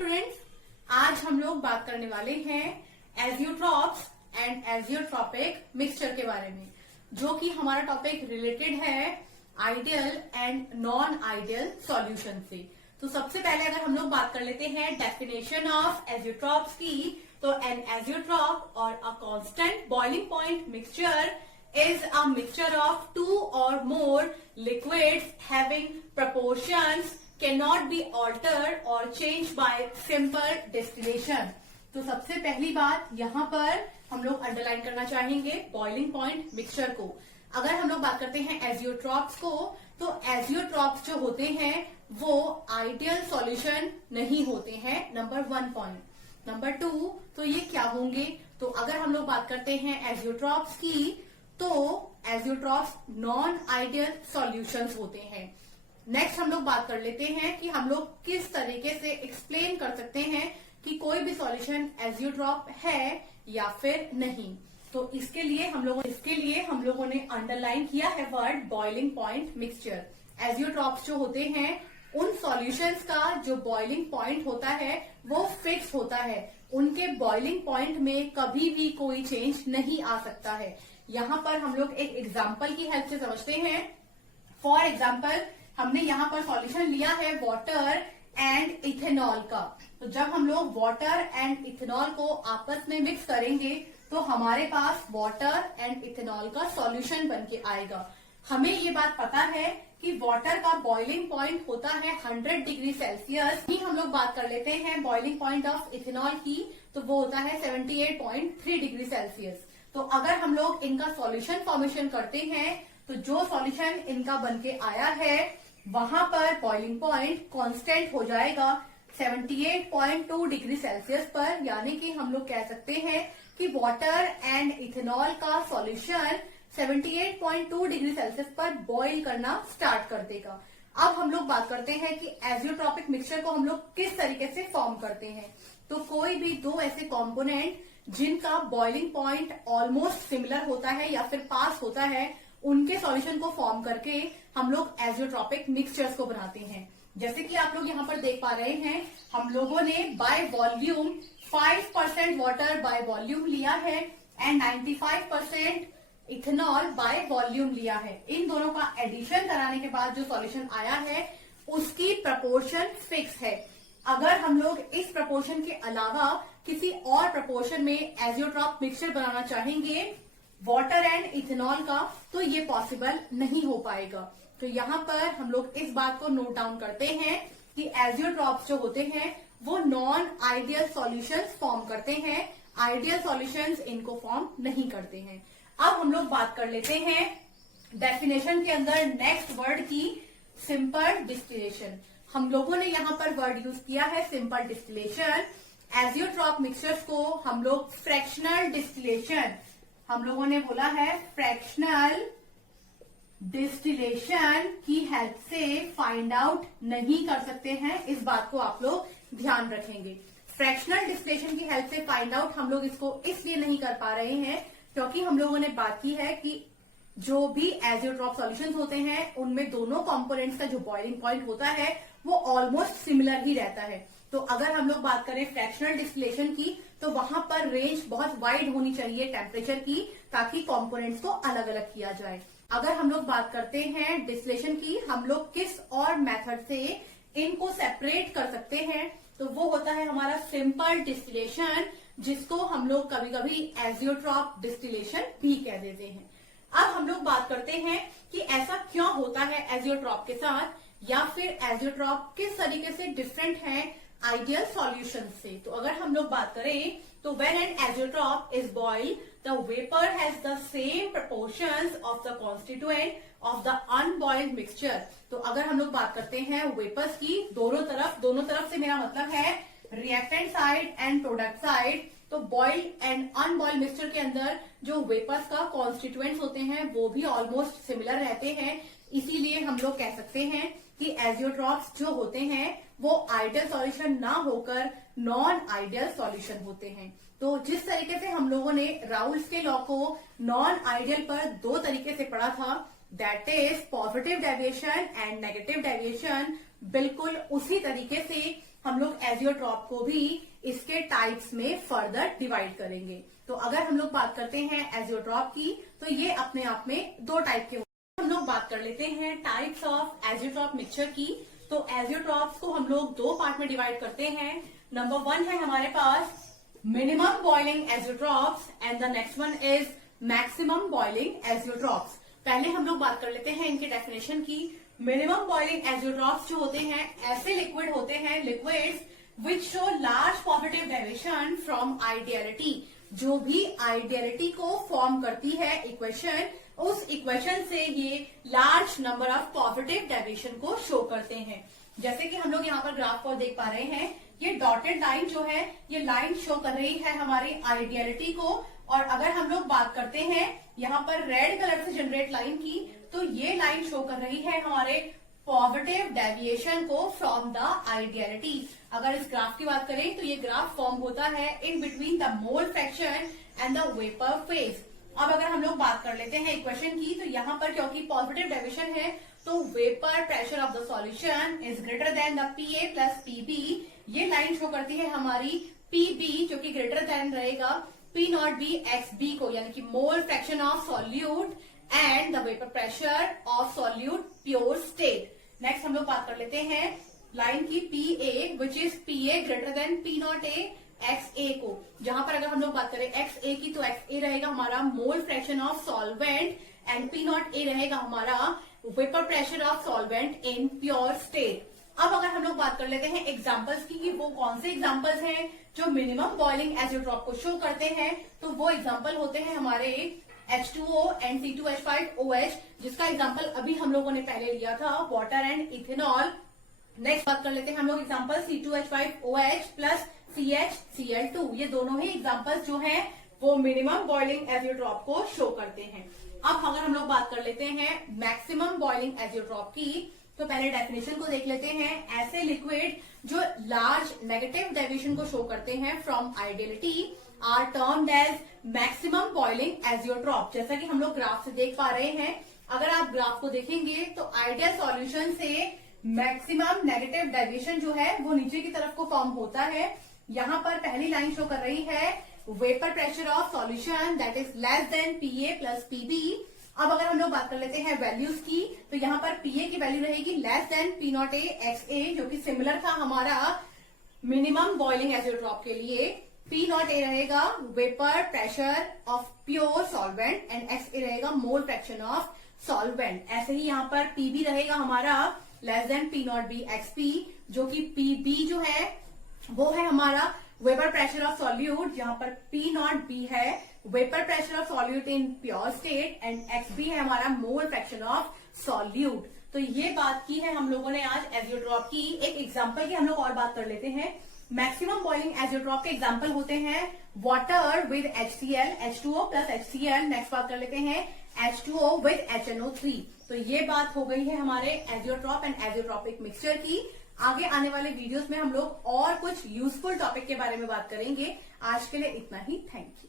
Students, आज हम लोग बात करने वाले हैं एजियोट्रॉप्स एंड एजियोट्रॉपिक मिक्सचर के बारे में, जो कि हमारा टॉपिक रिलेटेड है ideal and non ideal solution से। तो सबसे पहले अगर हम लोग बात कर लेते हैं डेफिनेशन ऑफ एजियोट्रॉप्स की, तो एन एजियोट्रॉप और a constant boiling point mixture is a mixture of two or more liquids having proportions cannot be altered or changed by simple distillation। तो सबसे पहली बात यहाँ पर हम लोग अंडरलाइन करना चाहेंगे बॉइलिंग पॉइंट मिक्सचर को। अगर हम लोग बात करते हैं एजियोट्रॉप्स को, तो एजियोट्रॉप्स जो होते हैं वो आइडियल सॉल्यूशन नहीं होते हैं, नंबर 1 पॉइंट। नंबर 2, तो ये क्या होंगे? तो अगर हम लोग बात करते हैं एजियोट्रॉप्स की, तो एजियोट्रॉप्स नॉन आइडियल सॉल्यूशंस होते हैं। नेक्स्ट हम लोग बात कर लेते हैं कि हम लोग किस तरीके से एक्सप्लेन कर सकते हैं कि कोई भी सॉल्यूशन एजियोट्रॉप है या फिर नहीं। तो इसके लिए हम लोगों ने अंडरलाइन किया है word boiling point mixture. Azeotropes जो होते हैं उन सॉल्यूशंस का जो बॉइलिंग पॉइंट होता है वो फिक्स होता है, उनके बॉइलिंग पॉइंट में कभी भी कोई चेंज नहीं आ सकता है। यहाँ पर हम लोग एक एग्जाम्पल की हेल्प से समझते हैं। फॉर एग्जाम्पल, हमने यहाँ पर सॉल्यूशन लिया है वाटर एंड इथेनॉल का। तो जब हम लोग वाटर एंड इथेनॉल को आपस में मिक्स करेंगे तो हमारे पास वाटर एंड इथेनॉल का सॉल्यूशन बन के आएगा। हमें ये बात पता है कि वाटर का बॉइलिंग पॉइंट होता है 100 डिग्री सेल्सियस। ही हम लोग बात कर लेते हैं बॉइलिंग पॉइंट ऑफ इथेनॉल की, तो वो होता है 78.3 डिग्री सेल्सियस। तो अगर हम लोग इनका सॉल्यूशन फॉर्मेशन करते हैं तो जो सॉल्यूशन इनका बनके आया है वहां पर बॉइलिंग पॉइंट कांस्टेंट हो जाएगा 78.2 डिग्री सेल्सियस पर। यानी कि हम लोग कह सकते हैं कि वाटर एंड इथेनॉल का सॉल्यूशन 78.2 डिग्री सेल्सियस पर बॉईल करना स्टार्ट कर देगा। अब हम लोग बात करते हैं कि एजियोट्रॉपिक मिक्सचर को हम लोग किस तरीके से फॉर्म करते हैं। तो कोई भी दो ऐसे कॉम्पोनेंट जिनका बॉइलिंग पॉइंट ऑलमोस्ट सिमिलर होता है या फिर पास होता है, उनके सॉल्यूशन को फॉर्म करके हम लोग एजियोट्रॉपिक मिक्सचर्स को बनाते हैं। जैसे कि आप लोग यहाँ पर देख पा रहे हैं, हम लोगों ने by volume 5% water by volume लिया है एंड 95% इथेनॉल बाय वॉल्यूम लिया है। इन दोनों का एडिशन कराने के बाद जो सॉल्यूशन आया है उसकी प्रपोर्शन फिक्स है। अगर हम लोग इस प्रपोर्शन के अलावा किसी और प्रपोर्शन में एजियोट्रॉप मिक्सचर बनाना चाहेंगे वाटर एंड इथेनॉल का, तो ये पॉसिबल नहीं हो पाएगा। तो यहाँ पर हम लोग इस बात को नोट डाउन करते हैं कि एजियोट्रॉप्स जो होते हैं वो नॉन आइडियल सॉल्यूशंस फॉर्म करते हैं, आइडियल सॉल्यूशंस इनको फॉर्म नहीं करते हैं। अब हम लोग बात कर लेते हैं डेफिनेशन के अंदर नेक्स्ट वर्ड की, सिंपल डिस्टिलेशन। हम लोगों ने यहाँ पर वर्ड यूज किया है सिंपल डिस्टिलेशन। एजियोट्रॉप मिक्सचर्स को हम लोग फ्रैक्शनल डिस्टिलेशन, हम लोगों ने बोला है फ्रैक्शनल डिस्टिलेशन की हेल्प से फाइंड आउट नहीं कर सकते हैं। इस बात को आप लोग ध्यान रखेंगे। फ्रैक्शनल डिस्टिलेशन की हेल्प से फाइंड आउट हम लोग इसको इसलिए नहीं कर पा रहे हैं क्योंकि हम लोगों ने बात की है कि जो भी एजियोट्रॉप सॉल्यूशंस होते हैं उनमें दोनों कंपोनेंट्स का जो बॉइलिंग पॉइंट होता है वो ऑलमोस्ट सिमिलर ही रहता है। तो अगर हम लोग बात करें फ्रैक्शनल डिस्टिलेशन की, तो वहां पर रेंज बहुत वाइड होनी चाहिए टेम्परेचर की, ताकि कंपोनेंट्स को अलग अलग किया जाए। अगर हम लोग बात करते हैं डिस्टिलेशन की, हम लोग किस और मेथड से इनको सेपरेट कर सकते हैं, तो वो होता है हमारा सिंपल डिस्टिलेशन, जिसको हम लोग कभी कभी एजियोट्रॉप डिस्टिलेशन भी कह देते हैं। अब हम लोग बात करते हैं कि ऐसा क्यों होता है एजियोट्रॉप के साथ, या फिर एजियोट्रॉप किस तरीके से डिफरेंट है आइडियल सॉल्यूशन से। तो अगर हम लोग बात करें तो when an azeotrope is boiled the vapour has the same proportions of the constituent of the unboiled mixture. तो अगर हम लोग बात करते हैं वेपर्स की, दोनों तरफ से मेरा मतलब है reactant side and product side. तो बॉइल्ड एंड अनबॉइल्ड मिक्सचर के अंदर जो वेपर्स का कॉन्स्टिट्यूएंट्स होते हैं वो भी ऑलमोस्ट सिमिलर रहते हैं। इसीलिए हम लोग कह सकते हैं कि एजियोट्रॉप्स जो होते हैं वो आइडियल सॉल्यूशन ना होकर नॉन आइडियल सॉल्यूशन होते हैं। तो जिस तरीके से हम लोगों ने राउल्स के लॉ को नॉन आइडियल पर दो तरीके से पढ़ा था, that is positive deviation and negative deviation, बिल्कुल उसी तरीके से हम लोग एजियोट्रॉप को भी इसके टाइप्स में फर्दर डिवाइड करेंगे। तो अगर हम लोग बात करते हैं एजियोट्रॉप की, तो ये अपने आप में दो टाइप के होते हैं। हम लोग बात कर लेते हैं टाइप्स ऑफ एजियोट्रॉप मिक्सचर की। तो एजियोट्रॉप्स को हम लोग दो पार्ट में डिवाइड करते हैं। नंबर 1 है हमारे पास minimum boiling azeotropes and the next one is maximum boiling azeotropes. पहले हम लोग बात कर लेते हैं इनके डेफिनेशन की। मिनिमम बॉइलिंग एजियोट्रॉप्स जो होते हैं ऐसे लिक्विड होते हैं, liquids which show large positive deviation from ideality. जो भी आइडियलिटी को फॉर्म करती है इक्वेशन, उस इक्वेशन से ये large number of positive deviation को शो करते हैं। जैसे कि हम लोग यहाँ पर ग्राफ पर देख पा रहे हैं, ये डॉटेड लाइन जो है ये लाइन शो कर रही है हमारी आइडियलिटी को। और अगर हम लोग बात करते हैं यहाँ पर रेड कलर से जनरेट लाइन की, तो ये लाइन शो कर रही है हमारे पॉजिटिव डेविएशन को फ्रॉम द आइडियलिटी। अगर इस ग्राफ की बात करें तो ये ग्राफ फॉर्म होता है in between the mole fraction and the vapour phase. अब अगर हम लोग बात कर लेते हैं इक्वेशन की, तो यहाँ पर क्योंकि पॉजिटिव डेविएशन है तो vapour pressure of the solution is greater than the PA plus PB. ये लाइन शो करती है हमारी पीबी जो कि ग्रेटर देन रहेगा P not B X B को, यानी कि mole fraction of solute and the vapour pressure of solute pure state. Next हम लोग बात कर लेते हैं लाइन की P A which is P A greater than P not A x ए को। जहां पर अगर हम लोग बात करें एक्स ए की, तो एक्स ए रहेगा हमारा मोल fraction of solvent and P not A रहेगा हमारा vapour pressure of solvent in pure state. अब अगर हम लोग बात कर लेते हैं एग्जांपल्स की कि वो कौन से एग्जांपल्स हैं जो मिनिमम बॉइलिंग एजियोट्रॉप को शो करते हैं, तो वो एग्जांपल होते हैं हमारे H2O and C2H5OH, जिसका एग्जांपल अभी हम लोगों ने पहले लिया था, वाटर एंड इथेनॉल। नेक्स्ट बात कर लेते हैं हम लोग एग्जांपल C2H5OH प्लस CHCl2। ये दोनों ही एग्जांपल्स जो हैं वो मिनिमम बॉइलिंग एजियोट्रॉप को शो करते हैं। अब अगर हम लोग बात कर लेते हैं मैक्सिमम बॉइलिंग एजियोट्रॉप की, तो पहले डेफिनेशन को देख लेते हैं। ऐसे लिक्विड जो लार्ज नेगेटिव डेविएशन को शो करते हैं from ideality are termed as maximum boiling azeotrope. जैसा कि हम लोग ग्राफ से देख पा रहे हैं, अगर आप ग्राफ को देखेंगे तो आइडियल सॉल्यूशन से मैक्सिमम नेगेटिव डेविएशन जो है वो नीचे की तरफ को फॉर्म होता है। यहाँ पर पहली लाइन शो कर रही है vapour pressure of solution that is less than PA plus PB. अब अगर हम लोग बात कर लेते हैं वैल्यूज की, तो यहाँ पर पीए की वैल्यू रहेगी less than P not A x A, जो कि सिमिलर था हमारा मिनिमम बॉइलिंग एजियोट्रॉप के लिए। पी नॉट ए रहेगा vapour pressure of pure solvent and x A रहेगा मोल फ्रैक्शन ऑफ सॉल्वेंट। ऐसे ही यहाँ पर पीबी रहेगा हमारा less than P not B x P, जो कि पीबी जो है वो है हमारा वेपर प्रेशर ऑफ सॉल्यूट, जहां पर पी नॉट बी है vapour pressure of solute in pure state and X B है हमारा मोल फ्रैक्शन ऑफ सॉल्यूट। तो ये बात की है हम लोगों ने आज एजियोट्रॉप की। एक एग्जांपल की हम लोग और बात कर लेते हैं। मैक्सिमम बॉइलिंग एजियोट्रॉप के एग्जांपल होते हैं water with HCl, H2O plus HCl। Next बात कर लेते हैं H2O विद HNO3। तो ये बात हो गई है हमारे एजियोट्रॉप एंड एजियोट्रॉपिक मिक्सचर की। आगे आने वाले वीडियोस में हम लोग और कुछ यूजफुल टॉपिक के बारे में बात करेंगे। आज के लिए इतना ही, थैंक यू।